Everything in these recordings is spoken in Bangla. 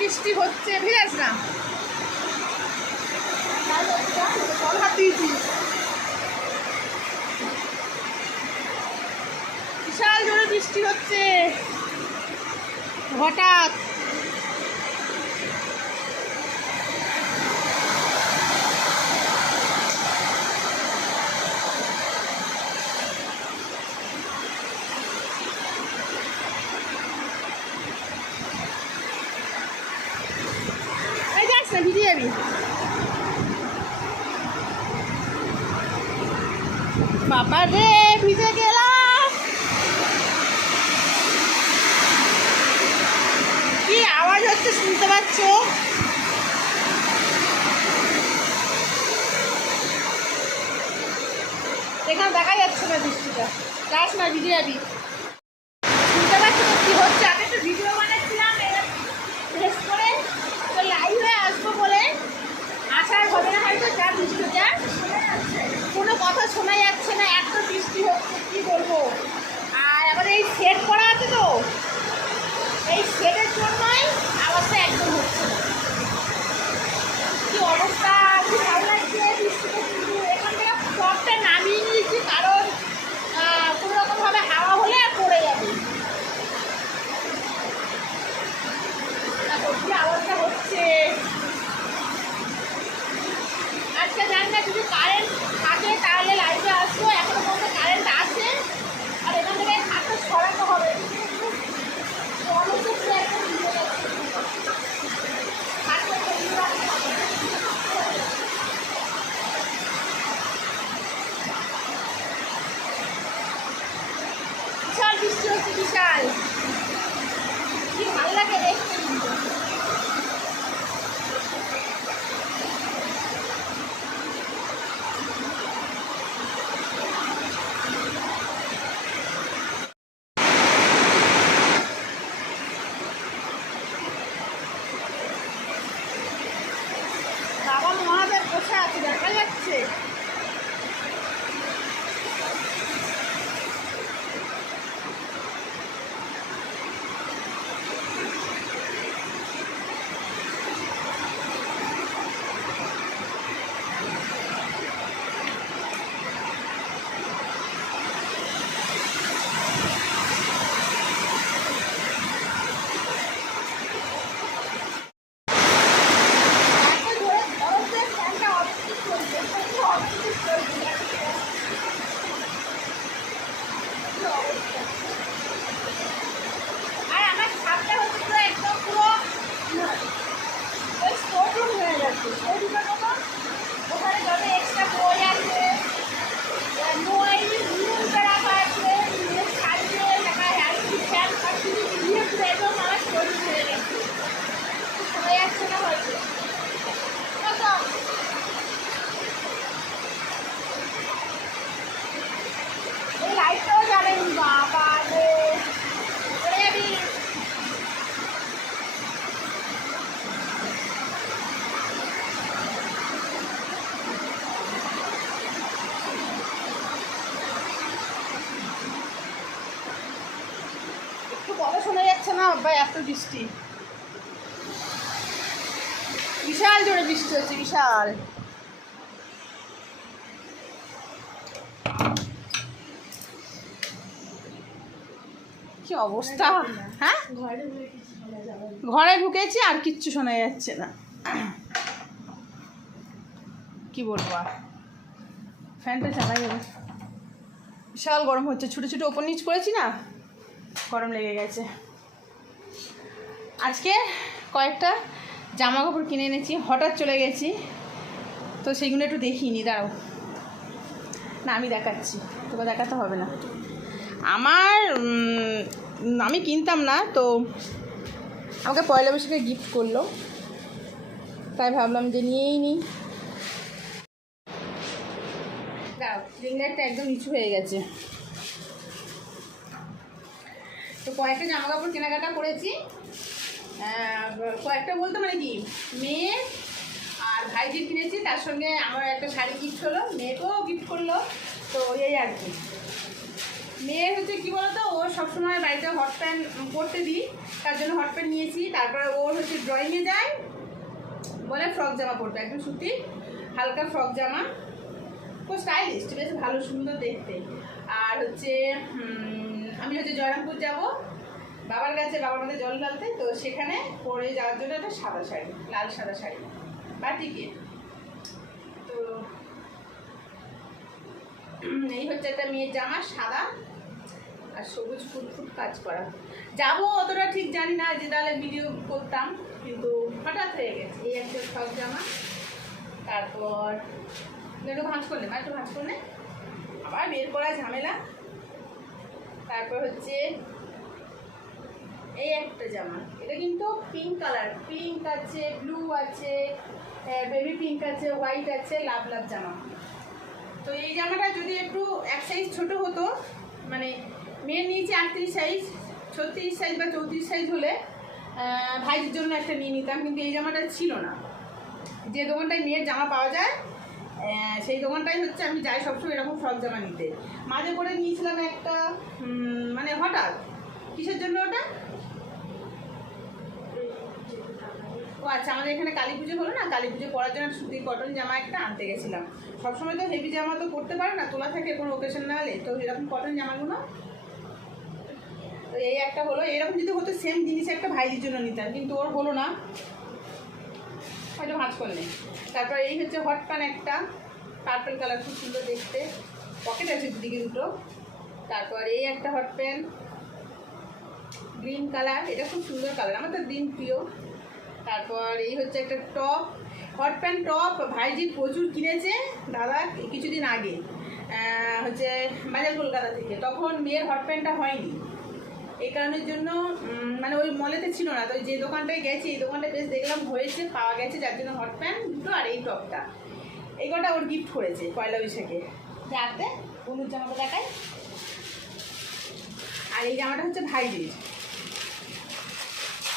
বৃষ্টি হচ্ছে ভিড়াস না? বিশাল জোরে বৃষ্টি হচ্ছে। হঠাৎ। আছে না, ভাই, এত বৃষ্টি। বিশাল জোরে বৃষ্টি হচ্ছে, বিশাল। কি অবস্থা? হ্যাঁ? ঘরে ঢুকেছি আর কিচ্ছু শোনা যাচ্ছে না। কি বলব আর? ফ্যানটা চালাই যাবে বিশাল গরম হচ্ছে, ছুটে ছুটে ওপর নিচ করেছি না? গরম লেগে গেছে। আজকে কয়েকটা জামা কাপড় কিনে এনেছি, হঠাৎ চলে গেছি। তো সেগুলো একটু দেখিনি দাঁড়াও। না, আমি দেখাচ্ছি, তোকে দেখাতে হবে না। আমার আমি কিনতাম না, তো আমাকে পয়লা বৈশাখে গিফট করল। তাই ভাবলাম যে নিয়েই নিই দাও রিংলাইটটা একদম নিচু হয়ে গেছে। তো কয়েকটা জামা কাপড় কেনাকাটা করেছি। কয়েকটা বলতে মানে কি? মেয়ে আর ভাই যে কিনেছি, তার সঙ্গে আমার একটা শাড়ি গিফট হলো, মেয়েকেও গিফট করল, তো এই আর কি। মেয়ে হচ্ছে কী বলতো, ও সবসময় বাড়িতে হট প্যান্ট করতে দিই, তার জন্য হট প্যান্ট নিয়েছি, তারপর ওর হচ্ছে ড্রয়িংয়ে যায়, বলে ফ্রক জামা পরবে একদম সুতি হালকা ফ্রক জামা। খুব স্টাইলিশ বেশ ভালো, সুন্দর দেখতে। আর হচ্ছে আমি হচ্ছে জয়রামপুর যাব বাবার কাছে বাবার মধ্যে জল ঢালতে, তো সেখানে পরে যাওয়ার জন্য একটা সাদা শাড়ি, লাল সাদা শাড়ি বাটিকে তো এই হচ্ছে একটা মেয়ের জামা, সাদা আর সবুজ ফুট ফুট কাজ করা। যাব অতটা ঠিক জানি না, যে তাহলে ভিডিও করতাম, কিন্তু হঠাৎ হয়ে গেছে। এই একটা সব জামা, তারপর একটু ভাঁজ করলে, মা একটু ভাঁজ করলে? আবার বের করা ঝামেলা। তারপর হচ্ছে এই একটা জামা। এটা কিন্তু পিঙ্ক কালার পিঙ্ক আছে ব্লু আছে বেবি পিঙ্ক আছে হোয়াইট আছে লাভ লাভ জামা। তো এই জামাটা যদি একটু এক সাইজ ছোট হতো মানে মেয়ের নিচে আটত্রিশ সাইজ ছত্রিশ সাইজ বা চৌত্রিশ সাইজ হলে ভাইয়ের জন্য একটা নিয়ে নিতাম, কিন্তু এই জামাটা ছিল না। যে দোকানটায় মেয়ের জামা পাওয়া যায় সেই দোকানটাই হচ্ছে আমি যাই সবসময় এরকম ফ্রক জামা নিতে। মাঝে করে নিয়েছিলাম একটা মানে হঠাৎ। কিসের জন্য ওটা? ও আচ্ছা আমাদের এখানে কালী পুজো হলো না? কালী পুজো পরার জন্য সুতির কটন জামা একটা আনতে গেছিলাম। সবসময় তো হেভি জামা তো পরতে পারে না, তোলা থাকে কোনো ওকেশন না হলে। তো এরকম কটন জামাগুলো এই একটা হলো। এরকম যদি হতো সেম জিনিস একটা ভাইয়ের জন্য নিতাম, কিন্তু ওর হলো না। হয়তো ভাঁজ করলে তারপর এই হচ্ছে হট প্যান একটা। পার্পল কালার খুব সুন্দর দেখতে। পকেট আছে দুদিকে দুটো। তারপর এই একটা হট প্যান্ট গ্রিন কালার এটা খুব সুন্দর কালার আমার তো গ্রিন প্রিয়। তারপর এই হচ্ছে একটা টপ হট প্যান্ট টপ ভাইজি প্রচুর কিনেছে দাদা কিছুদিন আগে। হচ্ছে বাজার কলকাতা থেকে। তখন মেয়ের হট প্যান্টটা হয়নি। এই কারণের জন্য মানে ওই মলেতে ছিল না। তো যে দোকানটায় গেছি এই দোকানটা বেশ দেখলাম হয়েছে পাওয়া গেছে যার জন্য হট প্যান্ট দুটো আর এই টপটা এই কটা ওর গিফট করেছে পয়লা বৈশাখে। যাতে অনুর জামাটা দেখায় আর এই জামাটা হচ্ছে ভাইজির।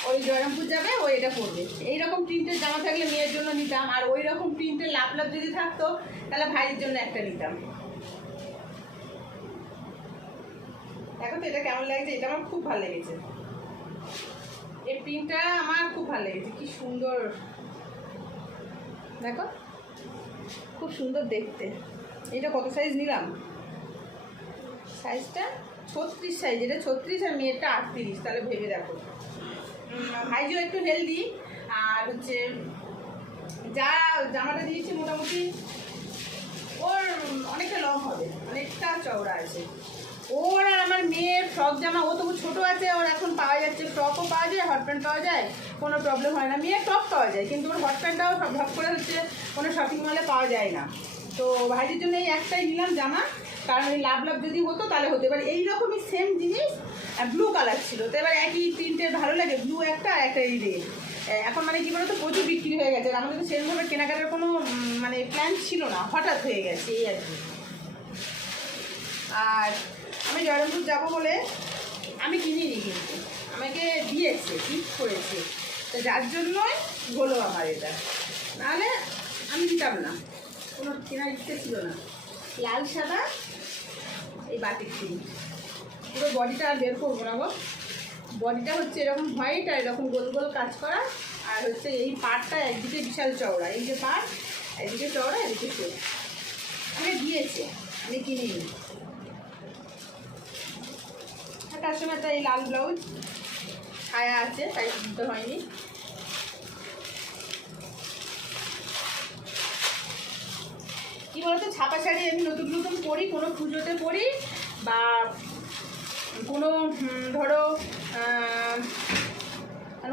ওই জয়রামপুর যাবে, ও এটা পরবে। এইরকম প্রিন্টের জামা থাকলে মেয়ের জন্য নিতাম, আর ওই রকম প্রিন্টের লাভ লাভ যদি থাকতো, তাহলে ভাইয়ের জন্য একটা নিতাম। দেখো তো, এটা কেমন লাগছে? এটা আমার খুব ভালো লেগেছে। এই প্রিন্টটা আমার খুব ভালো লেগেছে। কি সুন্দর। দেখো, খুব সুন্দর দেখতে। এটা কত সাইজ নিলাম? সাইজটা ছত্রিশ সাইজ এটা ছত্রিশ আর মেয়েরটা আটত্রিশ, তাহলে ভেবে দেখো। ভাইজিও একটু হেলদি আর হচ্ছে যা জামাটা দিয়েছি মোটামুটি ওর অনেকটা লং হবে, অনেকটা চওড়া আছে। ওর আর আমার মেয়ের ফ্রক জামা, ও তবু ছোটো আছে, ওর এখন পাওয়া যাচ্ছে ফ্রকও পাওয়া যায় হট প্যান্ট পাওয়া যায়, কোনো প্রবলেম হয় না। মেয়ের টপ পাওয়া যায়, কিন্তু ওর হট প্যান্টটাও সব করে হচ্ছে কোনো শপিং মলে পাওয়া যায় না। তো ভাইটির জন্য এই একটাই নিলাম জামা। কারণ এই লাভ লাভ যদি হতো তাহলে হতো এবার এইরকমই সেম জিনিস ব্লু কালার ছিল। তো এবার একই প্রিন্টের ভালো লাগে ব্লু একটা একটা এই রেড এখন মানে কি বলতো, প্রচুর বিক্রি হয়ে গেছে। আমাদের তো সেরকমভাবে কেনাকাটার কোনো মানে প্ল্যান ছিল না। হঠাৎ হয়ে গেছে, এই আর কি। আর আমি জয়রামপুর যাব বলে আমি কিনিনি কিন্তু। আমাকে দিয়েছে গিফট করেছে। তো যার জন্যই হলো আমার এটা। নাহলে আমি দিতাম না। কোনো কেনার ইচ্ছে ছিল না। লাল সাদা, এই বাটিক প্রিন্ট পুরো বডিটা আর বের করব না বডিটা হচ্ছে এরকম হোয়াইট আর এরকম গোল গোল কাজ করা। আর হচ্ছে এই পাটটা একদিকে বিশাল চওড়া। এই যে পাট একদিকে চওড়া, একদিকে ছোট আমাকে দিয়েছে, আমি কিনিনি। তার সঙ্গে একটা এই লাল ব্লাউজ ছায়া আছে, তাই কিনতে হয়নি। কি বলতো, ছাপা শাড়ি আমি নতুন নতুন পরি, কোনো পুজোতে পরি বা কোনো ধরো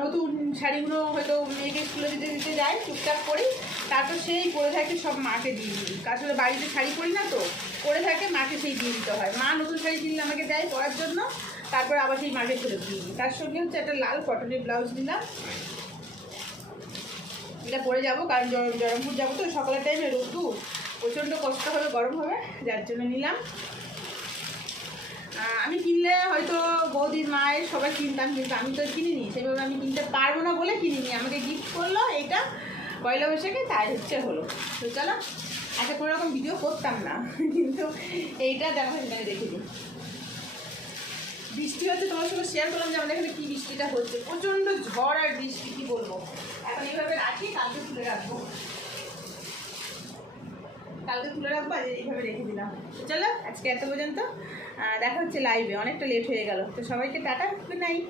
নতুন শাড়িগুলো হয়তো মেয়েকে স্কুলে দিতে দিতে যায় টুকটাক করি, তারপর সেই পরে থাকে সব মাকে দিয়ে দিই। আসলে বাড়িতে শাড়ি পরি না তো, পরে থাকে মাকে সেই দিয়ে দিতে হয়। মা নতুন শাড়ি কিনলে আমাকে দেয় পরার জন্য, তারপর আবার সেই মাকে ফেরত দিয়ে দিই। তার সঙ্গে হচ্ছে একটা লাল কটনের ব্লাউজ দিলাম এটা পরে যাব, কারণ জ- জয়রামপুর যাব তো, সকালের টাইমে রোদ্দুর। প্রচণ্ড কষ্ট হবে, গরম হবে, যার জন্য নিলাম। আমি কিনলে হয়তো বৌদির, মায়ের সবাই কিনতাম, কিন্তু আমি তো কিনিনি। সেভাবে আমি কিনতে পারব না বলে কিনিনি। আমাকে গিফট করল এইটা পয়লা বৈশাখে, তাই হচ্ছে হলো। তো চলো আচ্ছা কোনো রকম ভিডিও করতাম না, কিন্তু এইটা দেখো, এখানে দেখে দিই বৃষ্টি হচ্ছে, তোমার সঙ্গে শেয়ার করলাম যে আমাদের এখানে কী বৃষ্টিটা হচ্ছে। প্রচণ্ড ঝড় আর বৃষ্টি, কী বলব? এখন এইভাবে রাখি, কালকে তুলে রাখব। কালকে তুলে রাখব, আজ এইভাবে রেখে দিলাম। চলো, আজকে এত পর্যন্ত দেখা হচ্ছে লাইভে অনেকটা লেট হয়ে গেল। তো সবাইকে টাটা গুড নাইট